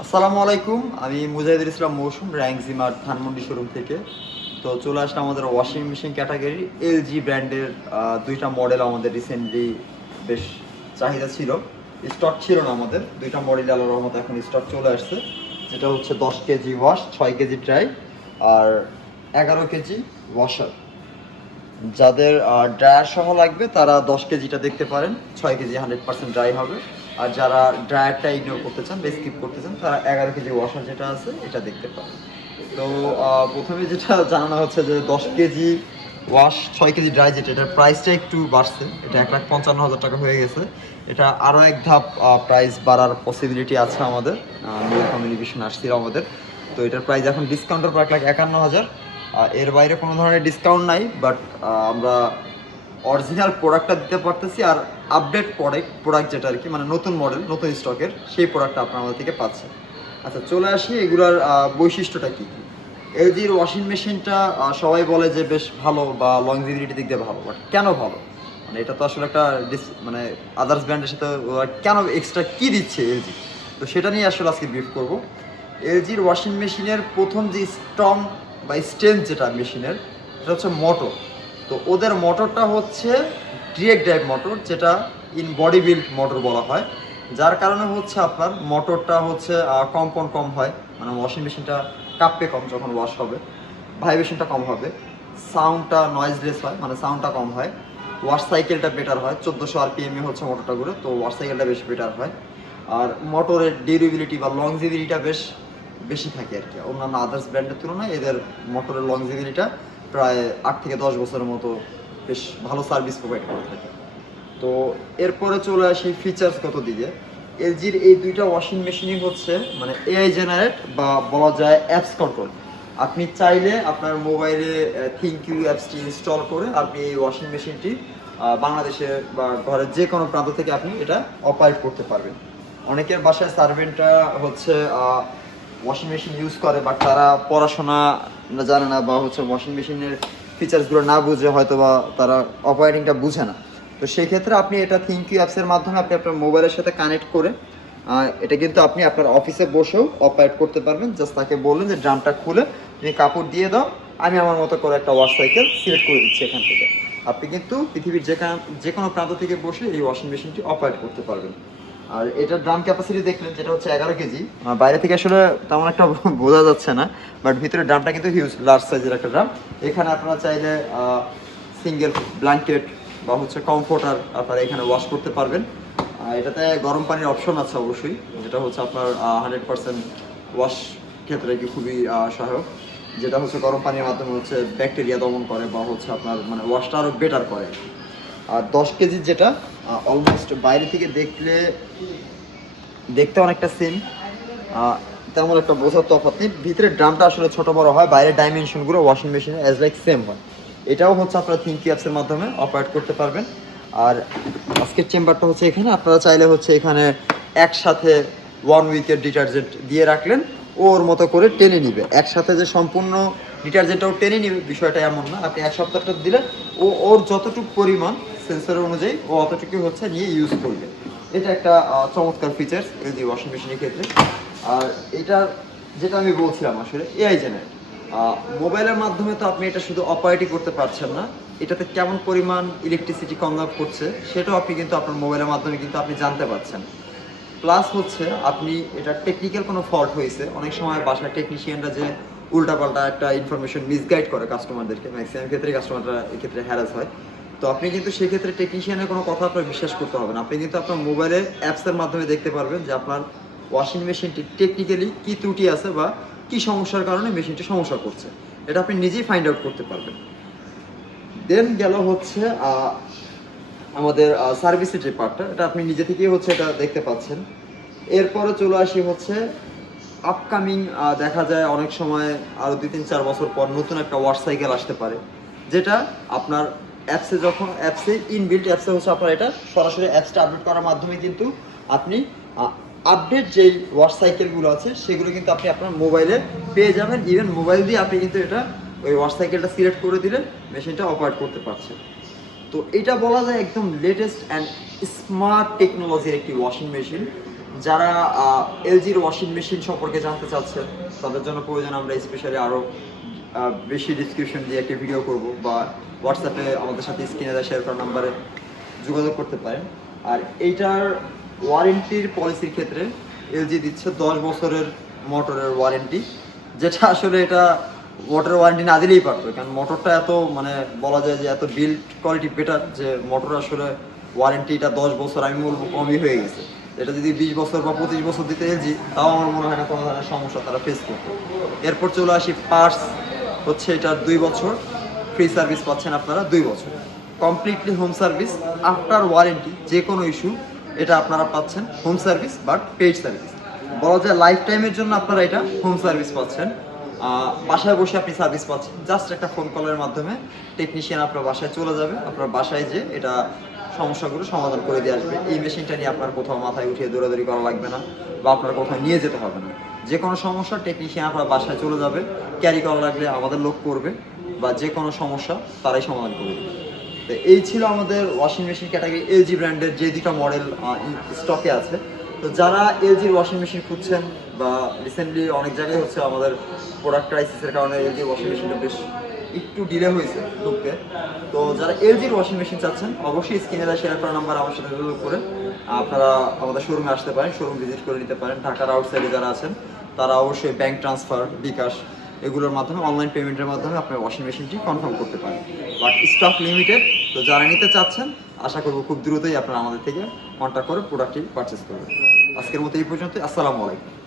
আসসালামু আলাইকুম, আমি মুজাহিদুল ইসলাম মৌসুম, র্যাঙ্ক জিমার ধানমন্ডি শোরুম থেকে। তো চলে আসলাম আমাদের ওয়াশিং মেশিন ক্যাটাগরি এলজি ব্র্যান্ডের দুইটা মডেল আমাদের রিসেন্টলি বেশ চাহিদা ছিল, স্টক ছিল না আমাদের। দুইটা মডেল আল্লাহর রহমতে এখন স্টক চলে আসছে, যেটা হচ্ছে 10 কেজি ওয়াশ, 6 কেজি ড্রাই আর 11 কেজি ওয়াশার। যাদের ড্রায়ার সহ লাগবে তারা 10 কেজিটা দেখতে পারেন, 6 কেজি 100% ড্রাই হবে। আর যারা ড্রায়ারটা ইগনোর করতে চান বা স্কিপ করতে চান তারা 11 কেজি ওয়াশার যেটা আছে এটা দেখতে পারেন। তো প্রথমে যেটা জানানো হচ্ছে যে 10 কেজি ওয়াশ 6 কেজি ড্রাই যেটা, এটার প্রাইসটা একটু বাড়ছে, এটা 1,55,000 টাকা হয়ে গেছে। এটা আরও এক ধাপ প্রাইস বাড়ার পসিবিলিটি আছে আমাদের, নিউ কমিউনিকেশন আসছিল আমাদের। তো এটার প্রাইস এখন ডিসকাউন্টের পর 1,51,000। এর বাইরে কোনো ধরনের ডিসকাউন্ট নাই, বাট আমরা অরিজিনাল প্রোডাক্টটা দিতে পারতেছি। আর আপডেট প্রোডাক্ট যেটা আর কি, মানে নতুন মডেল নতুন স্টকের সেই প্রোডাক্টটা আপনার আমাদের থেকে পাচ্ছেন। আচ্ছা, চলে আসি এগুলার বৈশিষ্ট্যটা কী কী। এলজির ওয়াশিং মেশিনটা সবাই বলে যে বেশ ভালো বা লংজিভিটি দিক দিয়ে ভালো, বাট কেন ভালো? মানে এটা তো আসলে একটা মানে আদার্স ব্র্যান্ডের সাথে ওরা কেন এক্সট্রা কী দিচ্ছে এলজি, তো সেটা নিয়ে আসলে আজকে ব্রিফ করবো। এলজির ওয়াশিং মেশিনের প্রথম যে স্ট্রং বা স্ট্রেংথ যেটা মেশিনের, সেটা হচ্ছে মোটর। তো ওদের মোটরটা হচ্ছে ডিরেক্ট ড্রাইভ মোটর, যেটা ইন বডি বিল্ড মোটর বলা হয়। যার কারণে হচ্ছে আপনার মোটরটা হচ্ছে কম্পন কম হয়, মানে ওয়াশিং মেশিনটা কাঁপবে কম যখন ওয়াশ হবে, ভাইব্রেশনটা কম হবে, সাউন্ডটা নয়েজলেস হয়, মানে সাউন্ডটা কম হয়, ওয়াশ সাইকেলটা বেটার হয়। 1400 আরপিএমই হচ্ছে মোটরটা ঘুরে, তো ওয়াশ সাইকেলটা বেশ বেটার হয়। আর মোটরের ডিউরেবিলিটি বা লংজিভিটিটা বেশ বেশি থাকে আর কি, অন্যান্য আদার্স ব্র্যান্ডের তুলনায় এদের মোটরের লংজিভিটিটা প্রায় 8 থেকে 10 বছরের মতো বেশ ভালো সার্ভিস প্রোভাইড করে থাকে। তো এরপরে চলে আসি ফিচার্সগত দিকে। এলজির এই দুইটা ওয়াশিং মেশিনই হচ্ছে মানে এআই জেনারেট বা বলা যায় অ্যাপস কন্ট্রোল। আপনি চাইলে আপনার মোবাইলে থিঙ্কিউ অ্যাপসটি ইনস্টল করে আপনি এই ওয়াশিং মেশিনটি বাংলাদেশে বা ঘরের যে কোনো প্রান্ত থেকে আপনি এটা অপারেট করতে পারবেন। অনেকের বাসায় সার্ভেন্টরা হচ্ছে ওয়াশিং মেশিন ইউজ করে, বাট তারা পড়াশোনা জানে না বা হচ্ছে ওয়াশিং মেশিনের ফিচার্সগুলো না বুঝে হয়তো বা তারা অপারেটিংটা বুঝে না। তো সেই ক্ষেত্রে আপনি এটা থিঙ্কিউ অ্যাপসের মাধ্যমে আপনি আপনার মোবাইলের সাথে কানেক্ট করে এটা কিন্তু আপনি আপনার অফিসে বসেও অপারেট করতে পারবেন। জাস্ট তাকে বললেন যে ড্রামটা খুলে তুমি কাপড় দিয়ে দাও, আমি আমার মতো করে একটা ওয়াশ সাইকেল সিলেক্ট করে দিচ্ছি এখান থেকে। আপনি কিন্তু পৃথিবীর যে কোনো প্রান্ত থেকে বসে এই ওয়াশিং মেশিনটি অপারেট করতে পারবেন। আর এটার ড্রাম ক্যাপাসিটি দেখলেন, যেটা হচ্ছে 11 কেজি। বাইরে থেকে আসলে তেমন একটা বোঝা যাচ্ছে না, বাট ভিতরে ড্রামটা কিন্তু হিউজ লার্জ সাইজের একটা ড্রাম। এখানে আপনারা চাইলে সিঙ্গেল ব্ল্যাঙ্কেট বা হচ্ছে কমফোর্টার আপনারা এখানে ওয়াশ করতে পারবেন। এটাতে গরম পানির অপশন আছে অবশ্যই, যেটা হচ্ছে আপনার 100% ওয়াশ ক্ষেত্রে কি খুবই সহায়ক, যেটা হচ্ছে গরম পানির মাধ্যমে হচ্ছে ব্যাকটেরিয়া দমন করে বা হচ্ছে আপনার মানে ওয়াশটা আরও বেটার করে। আর 10 কেজি যেটা অলমোস্ট বাইরে থেকে দেখতে অনেকটা সেম, তেমন একটা বোঝার তফাৎ নেই। ভিতরে ড্রামটা আসলে ছোট বড় হয়, বাইরের ডাইমেনশনগুলো ওয়াশিং মেশিনে অ্যাজ লাইক সেম হয়। এটাও হচ্ছে আপনারা থিঙ্কি অ্যাপসের মাধ্যমে অপারেট করতে পারবেন। আর আজকের চেম্বারটা হচ্ছে এখানে, আপনারা চাইলে হচ্ছে এখানে একসাথে 1 উইকের ডিটারজেন্ট দিয়ে রাখলেন, ওর মতো করে টেনে নিবে একসাথে। যে সম্পূর্ণ ডিটারজেন্টটাও টেনে নিবে বিষয়টা এমন না, আপনি এক সপ্তাহটা দিলে ওর যতটুকু পরিমাণ সেন্সর অনুযায়ী ও অতটুকুই হচ্ছে নিয়ে ইউজ করবে। এটা একটা চমৎকার ফিচার্স এলজি ওয়াশিং মেশিনের ক্ষেত্রে। আর এটা যেটা আমি বলছিলাম আসলে এআই জেনারেট মোবাইলের মাধ্যমে তো আপনি এটা শুধু অপারেটই করতে পারছেন না, এটাতে কেমন পরিমাণ ইলেকট্রিসিটি কনজার্ভ করছে সেটাও আপনি কিন্তু আপনার মোবাইলের মাধ্যমে কিন্তু আপনি জানতে পারছেন। প্লাস হচ্ছে আপনি এটা টেকনিক্যাল কোনো ফল্ট হয়েছে, অনেক সময় বাসায় টেকনিশিয়ানরা যে উল্টাপাল্টা একটা ইনফরমেশন মিসগাইড করে কাস্টমারদেরকে, ম্যাক্সিমাম ক্ষেত্রে কাস্টমাররা এক্ষেত্রে হ্যারাস হয়। তো আপনি কিন্তু সেক্ষেত্রে টেকনিশিয়ানের কোনো কথা আপনার বিশ্বাস করতে হবে না, আপনি কিন্তু আপনার মোবাইলে অ্যাপসের মাধ্যমে দেখতে পারবেন যে আপনার ওয়াশিং মেশিনটি টেকনিক্যালি কী ত্রুটি আছে বা কী সমস্যার কারণে মেশিনটি সমস্যা করছে, এটা আপনি নিজেই ফাইন্ড আউট করতে পারবেন। দেন গেল হচ্ছে আমাদের সার্ভিসের যে পার্টটা, এটা আপনি নিজে থেকেই হচ্ছে এটা দেখতে পাচ্ছেন। এরপরে চলে আসি হচ্ছে আপকামিং, দেখা যায় অনেক সময় আরও 2-3-4 বছর পর নতুন একটা ওয়াশ সাইকেল আসতে পারে, যেটা আপনার অ্যাপসে যখন ইনবিল্ট অ্যাপসে হচ্ছে আপনার এটা সরাসরি অ্যাপসটা আপডেট করার মাধ্যমে কিন্তু আপনি আপডেট যেই ওয়াশ সাইকেলগুলো আছে সেগুলো কিন্তু আপনি আপনার মোবাইলে পেয়ে যাবেন। ইভেন মোবাইল দিয়ে আপনি কিন্তু এটা ওই ওয়াশ সাইকেলটা সিলেক্ট করে দিলে মেশিনটা অপারেট করতে পারছেন। তো এটা বলা যায় একদম লেটেস্ট অ্যান্ড স্মার্ট টেকনোলজির একটি ওয়াশিং মেশিন, যারা এলজির ওয়াশিং মেশিন সম্পর্কে জানতে চাচ্ছেন তাদের জন্য প্রয়োজন আমরা স্পেশালি আরও বেশি ডিসক্রিপশন দিয়ে একটা ভিডিও করব, বা হোয়াটসঅ্যাপে আমাদের সাথে স্ক্রিনে দেওয়া শেয়ার করা নাম্বারে যোগাযোগ করতে পারেন। আর এইটার ওয়ারেন্টির পলিসির ক্ষেত্রে এলজি দিচ্ছে 10 বছরের মোটরের ওয়ারেন্টি, যেটা আসলে এটা মোটরের ওয়ারেন্টি না দিলেই পারতো, কারণ মোটরটা এত মানে বলা যায় যে এত বিল্ড কোয়ালিটি বেটার যে মোটর আসলে ওয়ারেন্টিটা 10 বছর আমি বলবো কমই হয়ে গেছে। এটা যদি 20 বছর বা 25 বছর দিতে এলজি, তাও আমার মনে হয় না কোনো ধরনের সমস্যা তারা ফেস করতো। এরপর চলে আসি পার্টস, হচ্ছে এটার 2 বছর ফ্রি সার্ভিস পাচ্ছেন আপনারা, 2 বছর completely home service after warranty. যে কোনো ইস্যু এটা আপনারা পাচ্ছেন home service but paid service, বলা যায় লাইফ টাইমের জন্য আপনারা এটা হোম সার্ভিস পাচ্ছেন। বাসায় বসে আপনি সার্ভিস পাচ্ছেন, জাস্ট একটা ফোন কলের মাধ্যমে টেকনিশিয়ান আপনার বাসায় চলে যাবে, আপনার বাসায় যে এটা সমস্যাগুলো সমাধান করে দিয়ে আসবে। এই মেশিনটা নিয়ে আপনার কোথাও মাথায় উঠিয়ে দৌড়াদৌড়ি করা লাগবে না, বা আপনার কোথাও নিয়ে যেতে হবে না। যে কোনো সমস্যা টেকনিশিয়ান আপনার বাসায় চলে যাবে, ক্যারি করা লাগলে আমাদের লোক করবে, বা যে কোনো সমস্যা তারাই সমাধান করে দেবে। তো এই ছিল আমাদের ওয়াশিং মেশিন ক্যাটাগরি এলজি ব্র্যান্ডের যে দুটো মডেল স্টকে আছে। তো যারা এলজির ওয়াশিং মেশিন খুঁজছেন, বা রিসেন্টলি অনেক জায়গায় হচ্ছে আমাদের প্রোডাক্ট ক্রাইসিসের কারণে এলজির ওয়াশিং মেশিনটা বেশ একটু ডিলে হয়েছে ঢুকতে, তো যারা এলজির ওয়াশিং মেশিন চাচ্ছেন অবশ্যই স্ক্রিনে শেয়ার করা নাম্বার আমার সাথে যোগাযোগ করে আপনারা আমাদের শোরুমে আসতে পারেন, শোরুম ভিজিট করে নিতে পারেন। ঢাকার আউটসাইডে যারা আছেন তারা অবশ্যই ব্যাংক ট্রান্সফার, বিকাশ এগুলোর মাধ্যমে, অনলাইন পেমেন্টের মাধ্যমে আপনার ওয়াশিং মেশিনটি কনফার্ম করতে পারেন, বাট স্টক লিমিটেড। তো যারা নিতে চাচ্ছেন আশা করব খুব দ্রুতই আপনারা আমাদের থেকে কন্ট্যাক্ট করে প্রোডাক্টটি পারচেস করবেন। আজকের মতো এই পর্যন্ত, আসসালামু আলাইকুম।